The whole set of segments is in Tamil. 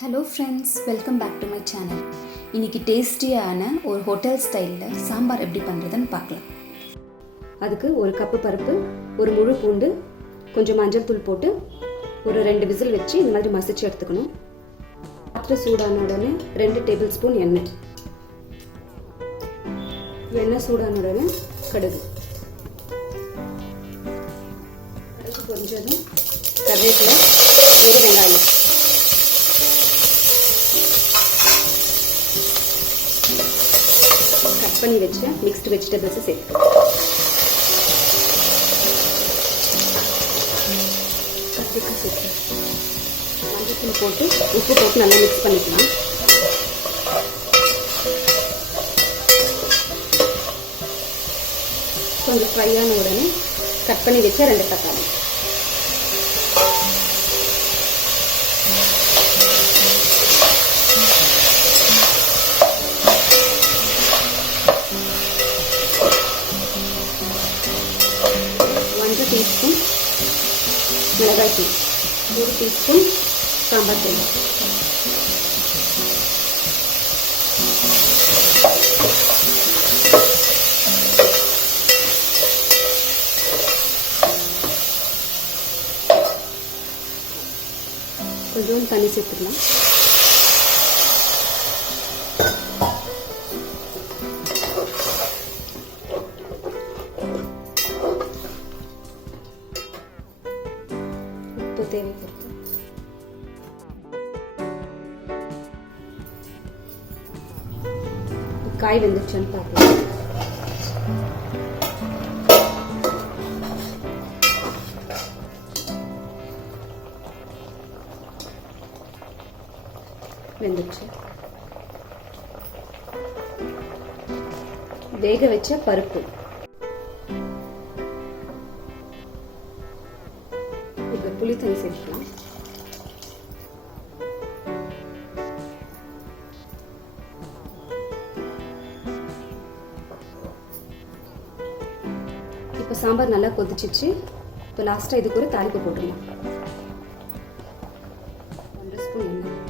Hello friends, welcome back to my channel. இன்னைக்கு டேஸ்டியான ஒரு ஹோட்டல் ஸ்டைல்ல சாம்பார் எப்படி பண்றதுன்னு பார்க்கலாம். அதுக்கு ஒரு கப் பருப்பு, ஒரு முழு பூண்டு, கொஞ்சம் மஞ்சள் தூள் போட்டு ஒரு 2 விசில் வச்சு இந்த மாதிரி மசிச்சு எடுத்துக்கணும். பாத்திரம் சூடான உடனே 2 டேபிள் ஸ்பூன் எண்ணெய். எண்ணெய் சூடான உடனே கடுகு. கடுகு பொரிஞ்சதும் கருவேப்பிலை, ஒரு வெங்காயம். கட் பண்ணி வச்ச மிக்ஸ்டு வெஜிடபிள்ஸை சேர்த்து கத்திரிக்காய் சேர்த்து மஞ்சள் போட்டு உப்பு போட்டு நல்லா மிக்ஸ் பண்ணிக்கலாம். கொஞ்சம் ஃப்ரை ஆன உடனே கட் பண்ணி வச்ச 2 தக்காளி.1 டீஸ்பூன் மிளகாய் தூள், 1 டீஸ்பூன் சாம்பார் தூள், கொஞ்சம் தண்ணி சேர்த்துக்கலாம். உப்பு தேவைப்படுது. காய் வெந்துருச்சான்னு பார்க்கலாம். வெந்துருச்சு. வேக வச்ச பருப்பு, இப்போ புளி தண்ணி சேர்க்கலாம். இப்போ சாம்பார் நல்லா கொதிச்சிச்சு. இப்போ லாஸ்ட்டாக இதுக்கு ஒரு தாளிப்பு போட்டுடலாம். 1 ஸ்பூன் எண்ணெய்,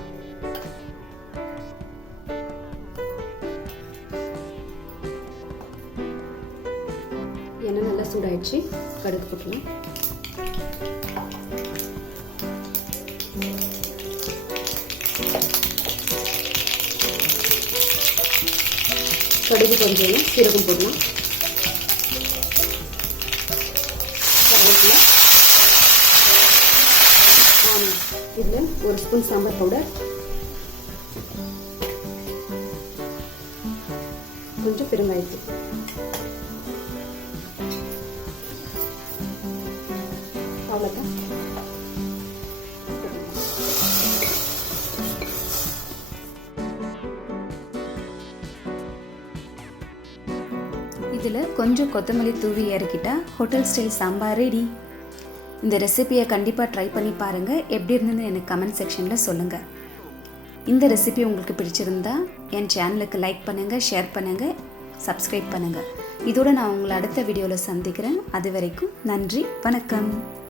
எண்ணெய் நல்லா சூடாயிடுச்சு. கடுகு போட்டுடலாம். கடுகு கொஞ்சம் சீரகம் போடலாம். கருவேப்பிலை, இதில் 1 ஸ்பூன் சாம்பார் பவுடர், கொஞ்சம் பெருங்காயத்தூள், அவ்வளோதான். இதில் கொஞ்சம் கொத்தமல்லி தூவி இறக்கிட்டா ஹோட்டல் ஸ்டைல் சாம்பார் ரெடி. இந்த ரெசிபியை கண்டிப்பாக ட்ரை பண்ணி பாருங்கள். எப்படி இருந்ததுன்னு எனக்கு கமெண்ட் செக்ஷனில் சொல்லுங்கள். இந்த ரெசிபி உங்களுக்கு பிடிச்சிருந்தா என் சேனலுக்கு லைக் பண்ணுங்கள், ஷேர் பண்ணுங்கள், சப்ஸ்கிரைப் பண்ணுங்கள். இதோடு நான் உங்களை அடுத்த வீடியோவில் சந்திக்கிறேன். அது வரைக்கும் நன்றி, வணக்கம்.